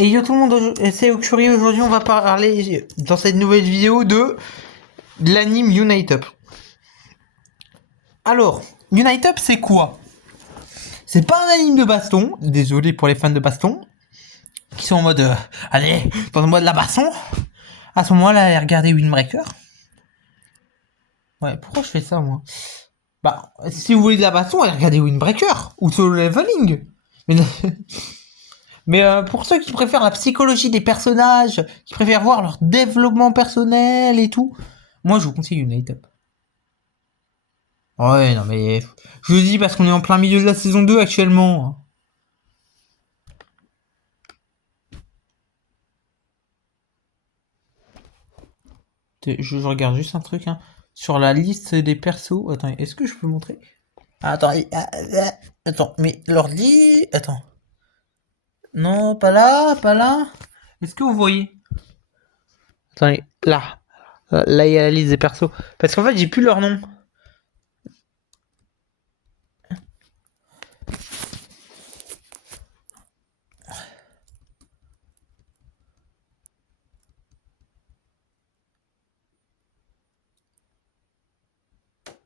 Et yo tout le monde, c'est Okuri. Aujourd'hui on va parler dans cette nouvelle vidéo de l'anime Unite Up. Alors, Unite Up c'est quoi? C'est pas un anime de baston, désolé pour les fans de baston, qui sont en mode allez, donne-moi de la baston. À ce moment-là, allez regarder Windbreaker. Ouais, pourquoi je fais ça moi? Bah, si vous voulez de la baston, allez regarder Windbreaker ou Solo Leveling. Mais... Mais pour ceux qui préfèrent la psychologie des personnages, qui préfèrent voir leur développement personnel et tout, moi je vous conseille Unite Up. Ouais, non mais... Je le dis parce qu'on est en plein milieu de la saison 2 actuellement. Je regarde juste un truc, hein. Sur la liste des persos... Attends, est-ce que je peux montrer? Attends, attends, mais l'ordi... Attends. Non, pas là, pas là. Est-ce que vous voyez? Attendez, là. Là, il y a la liste des persos. Parce qu'en fait, j'ai plus leur nom.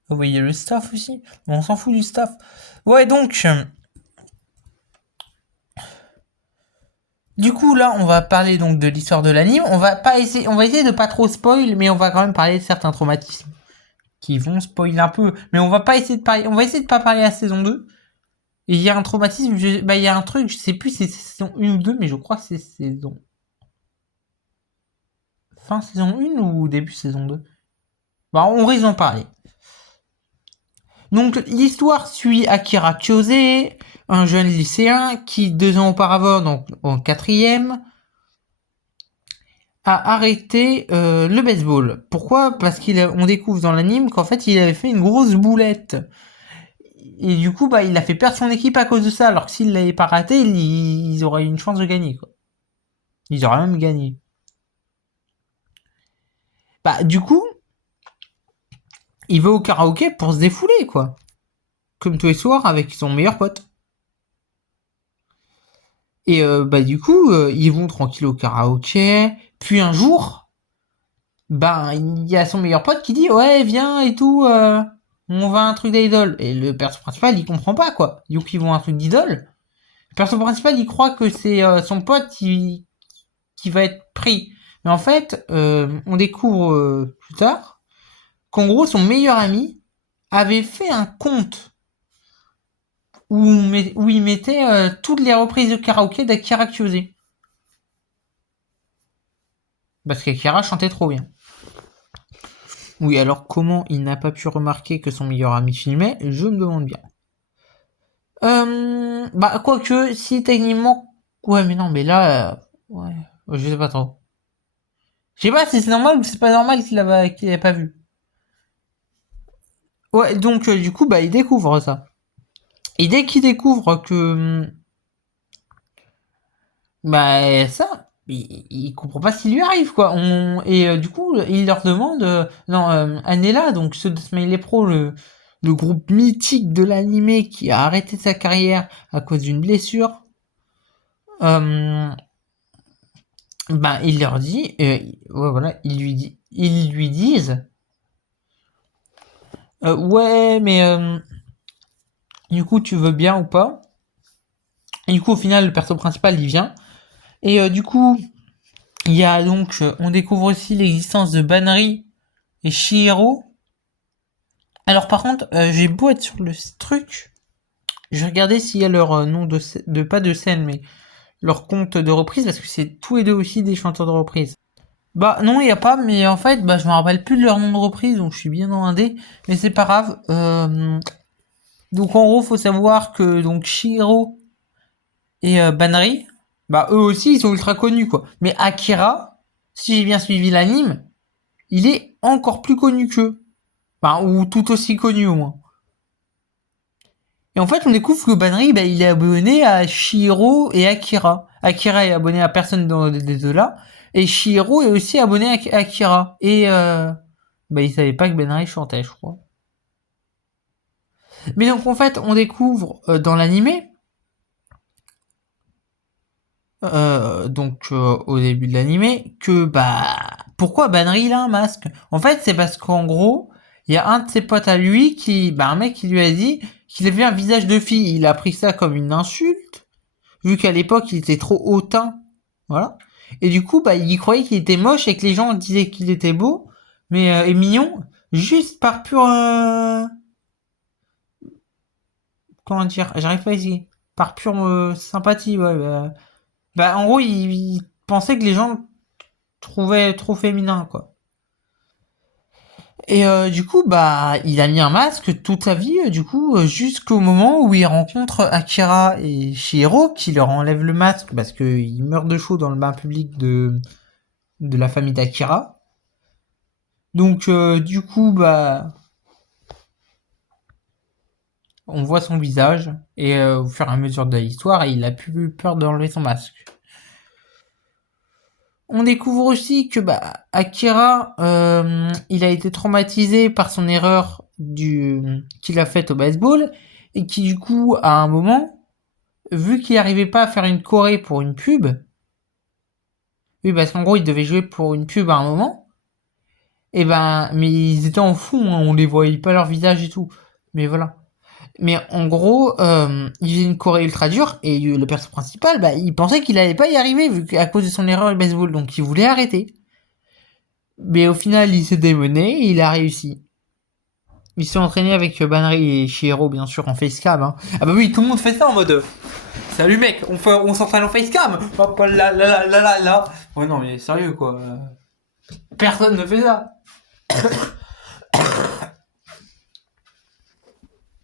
Vous voyez le staff aussi? On s'en fout du staff. Ouais, donc... Du coup, là, on va parler donc de l'histoire de l'anime. On va essayer de pas trop spoil, mais on va quand même parler de certains traumatismes qui vont spoiler un peu. Mais on va pas essayer de parler, on va essayer de pas parler à la saison 2. Et il y a un traumatisme, il y a un truc, je sais plus si c'est saison 1 ou 2, mais je crois que c'est saison... Fin saison 1 ou début saison 2. Bah, on risque d'en parler. Donc, l'histoire suit Akira Chose, un jeune lycéen qui, 2 ans auparavant, donc en 4e, a arrêté le baseball. Pourquoi? Parce qu'on découvre dans l'anime qu'en fait, il avait fait une grosse boulette. Et du coup, bah, il a fait perdre son équipe à cause de ça, alors que s'il l'avait pas raté, ils auraient eu une chance de gagner, quoi. Ils auraient même gagné. Bah, du coup, il va au karaoké pour se défouler, quoi. Comme tous les soirs avec son meilleur pote. Et bah du coup, ils vont tranquille au karaoké. Puis un jour, bah il y a son meilleur pote qui dit ouais viens et tout, on va à un truc d'idole. Et le perso principal il comprend pas quoi. Du coup ils vont à un truc d'idole. Le perso principal il croit que c'est son pote qui va être pris. Mais en fait, on découvre plus tard qu'en gros son meilleur ami avait fait un compte où il mettait toutes les reprises de karaoké d'Akira Kyose. Parce qu'Akira chantait trop bien. Oui, alors comment il n'a pas pu remarquer que son meilleur ami filmait, je me demande bien. Bah, quoique, si techniquement... Ouais, mais non, mais là... Ouais, je sais pas trop. Je sais pas si c'est normal ou c'est pas normal qu'il l'ait pas vu. Ouais, donc du coup, bah, il découvre ça. Et dès qu'il découvre que... Bah, ça... Il comprend pas ce qui lui arrive, quoi. Et du coup, il leur demande... non, Anela, donc ceux de Smiley Pro, le groupe mythique de l'animé qui a arrêté sa carrière à cause d'une blessure, ben il leur dit, ouais, voilà, ils lui disent, ouais, mais du coup tu veux bien ou pas? Et du coup au final le perso principal il vient et du coup il y a donc on découvre aussi l'existence de Banri et Shihiro. Alors par contre j'ai beau être sur le truc, je vais regarder s'il y a leur nom de pas de scène mais leur compte de reprise parce que c'est tous les deux aussi des chanteurs de reprise. Bah non, il y a pas, mais en fait, bah je me rappelle plus de leur nom de reprise, donc je suis bien dans un dé, mais c'est pas grave. Donc en gros, faut savoir que donc Shiro et Banri, bah eux aussi ils sont ultra connus quoi. Mais Akira, si j'ai bien suivi l'anime, il est encore plus connu qu'eux, enfin ou tout aussi connu au moins. Et en fait, on découvre que Banri, bah, il est abonné à Shiro et Akira. Akira est abonné à personne dans les deux là, et Shiro est aussi abonné à Akira. Et bah, il savait pas que Banri chantait, je crois. Mais donc en fait, on découvre dans l'animé au début de l'animé, que pourquoi Banri il a un masque? En fait, c'est parce qu'en gros, il y a un de ses potes à lui un mec qui lui a dit qu'il avait un visage de fille. Il a pris ça comme une insulte, vu qu'à l'époque il était trop hautain, voilà. Et du coup, il croyait qu'il était moche et que les gens disaient qu'il était beau, mais et mignon, juste par pur comment dire, j'arrive pas à essayer, par pure sympathie, ouais. En gros, il pensait que les gens le trouvaient trop féminin, quoi. Et du coup, il a mis un masque toute sa vie, du coup, jusqu'au moment où il rencontre Akira et Shihiro, qui leur enlèvent le masque parce qu'ils meurent de chaud dans le bain public de la famille d'Akira. Donc, du coup, on voit son visage, et au fur et à mesure de l'histoire, il a plus peur d'enlever son masque. On découvre aussi que Akira, il a été traumatisé par son erreur qu'il a faite au baseball, et qui du coup, à un moment, vu qu'il n'arrivait pas à faire une choré pour une pub, oui, parce qu'en gros, il devait jouer pour une pub à un moment, mais ils étaient en fond, hein, on les voyait pas leur visage et tout, mais voilà. Mais en gros, il faisait une choré ultra dure, et le perso principal, il pensait qu'il allait pas y arriver à cause de son erreur au baseball, donc il voulait arrêter. Mais au final, il s'est démené et il a réussi. Ils se sont entraînés avec Banri et Shihiro, bien sûr, en facecam. Hein. Ah bah oui, tout le monde fait ça en mode salut mec, on s'entraîne en facecam. Hop là. Ouais, non, mais sérieux quoi. Personne ne fait ça.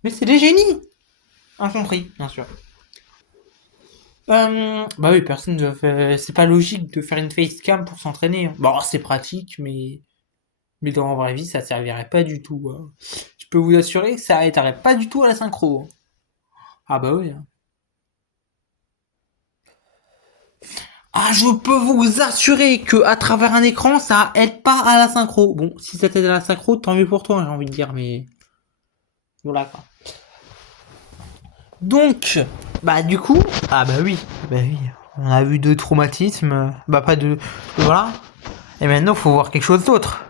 Mais c'est des génies. Incompris, bien sûr. Bah oui, personne ne fait. C'est pas logique de faire une facecam pour s'entraîner. Hein. Bon, c'est pratique, mais dans la vraie vie, ça servirait pas du tout. Hein. Je peux vous assurer que ça aiderait pas du tout à la synchro. Hein. Ah bah oui. Hein. Ah, je peux vous assurer que à travers un écran, ça aide pas à la synchro. Bon, si ça t'aide à la synchro, tant mieux pour toi, j'ai envie de dire, mais voilà quoi. Donc, du coup, bah oui, on a vu deux traumatismes, pas deux, voilà. Et maintenant, faut voir quelque chose d'autre.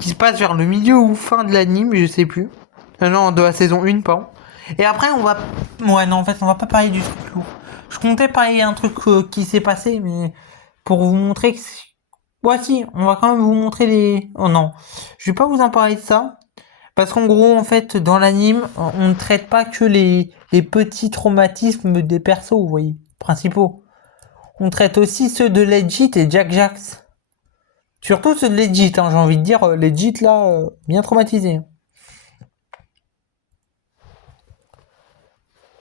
Qui se passe vers le milieu ou fin de l'anime, je sais plus. Non, de la saison 1, pardon. Et après, on va... Ouais, non, en fait, on va pas parler du truc lourd. Je comptais parler d'un truc qui s'est passé, mais pour vous montrer que... Voici, on va quand même vous montrer les... Oh non, je vais pas vous en parler de ça. Parce qu'en gros, en fait, dans l'anime, on ne traite pas que les petits traumatismes des persos, vous voyez, principaux. On traite aussi ceux de Legit et Jack Jax. Surtout ceux de Legit, hein, j'ai envie de dire, Legit, là, bien traumatisé.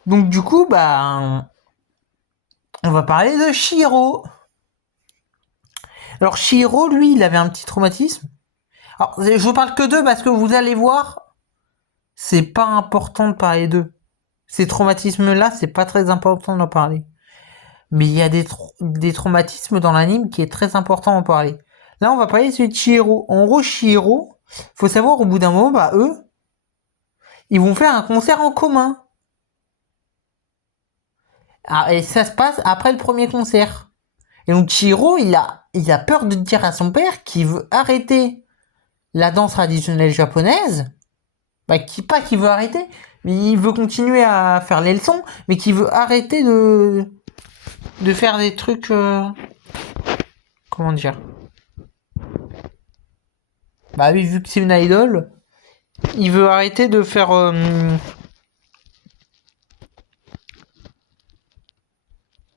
Donc du coup, on va parler de Shihiro. Alors Shihiro, lui, il avait un petit traumatisme. Alors, je vous parle que d'eux parce que vous allez voir, c'est pas important de parler d'eux. Ces traumatismes-là, c'est pas très important d'en parler. Mais il y a des traumatismes dans l'anime qui est très important d'en parler. Là, on va parler de Shihiro. En gros, Shihiro, faut savoir, au bout d'un moment, eux, ils vont faire un concert en commun. Ah, et ça se passe après le premier concert. Et donc Chihiro, il a peur de dire à son père qu'il veut arrêter la danse traditionnelle japonaise. Qu'il veut arrêter, mais il veut continuer à faire les leçons, mais qu'il veut arrêter de faire des trucs... comment dire. Oui, vu que c'est une idole, il veut arrêter de faire...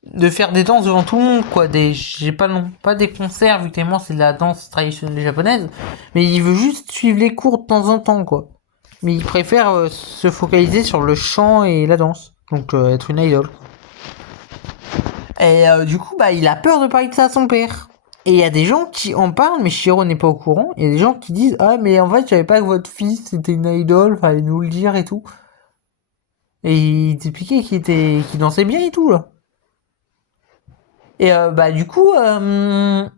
de faire des danses devant tout le monde, quoi. J'ai pas le nom, pas des concerts, vu que tellement c'est de la danse traditionnelle japonaise, mais il veut juste suivre les cours de temps en temps, quoi. Mais il préfère se focaliser sur le chant et la danse, donc être une idole. Et du coup, il a peur de parler de ça à son père. Et il y a des gens qui en parlent, mais Shiro n'est pas au courant. Il y a des gens qui disent ah mais en fait je savais pas que votre fils était une idole, fallait nous le dire et tout. Et il expliquait qu'il dansait bien et tout là. Et du coup, le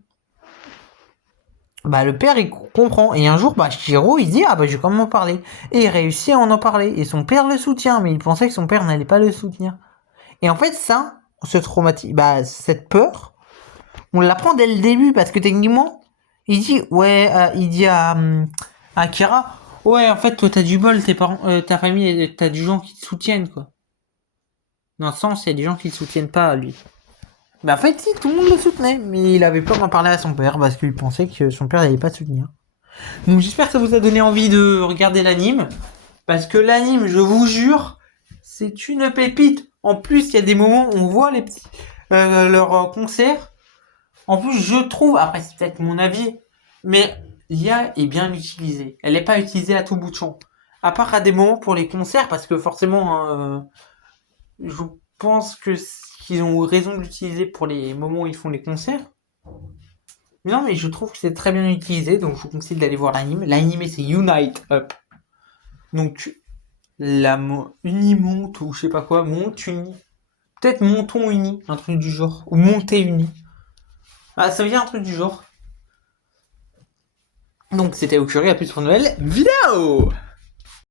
père il comprend. Et un jour, Shiro il dit je vais quand même en parler. Et il réussit à en parler. Et son père le soutient, mais il pensait que son père n'allait pas le soutenir. Et en fait ça, ce traumatisme, bah, cette peur, on l'apprend dès le début parce que techniquement, il dit, ouais, il dit à Kira, ouais, en fait, toi, t'as du bol, tes parents, ta famille, t'as du gens qui te soutiennent, quoi. Dans le sens, il y a des gens qui le soutiennent pas, lui. Mais en fait, si, tout le monde le soutenait, mais il avait peur d'en parler à son père parce qu'il pensait que son père n'allait pas le soutenir. Donc j'espère que ça vous a donné envie de regarder l'anime, parce que l'anime, je vous jure, c'est une pépite. En plus, il y a des moments où on voit les petits leurs concerts. En plus, je trouve, après c'est peut-être mon avis, mais l'IA est bien utilisée. Elle n'est pas utilisée à tout bout de champ. À part à des moments pour les concerts, parce que forcément, hein, je pense que qu'ils ont raison de l'utiliser pour les moments où ils font les concerts. Mais non, mais je trouve que c'est très bien utilisé, donc je vous conseille d'aller voir l'anime. L'anime, c'est Unite Up. Donc, Unimonte ou je sais pas quoi, monte uni. Peut-être montons uni, un truc du genre. Ou monter uni. Ah, ça veut dire un truc du genre. Donc, c'était Okuri, à plus pour une nouvelle vidéo!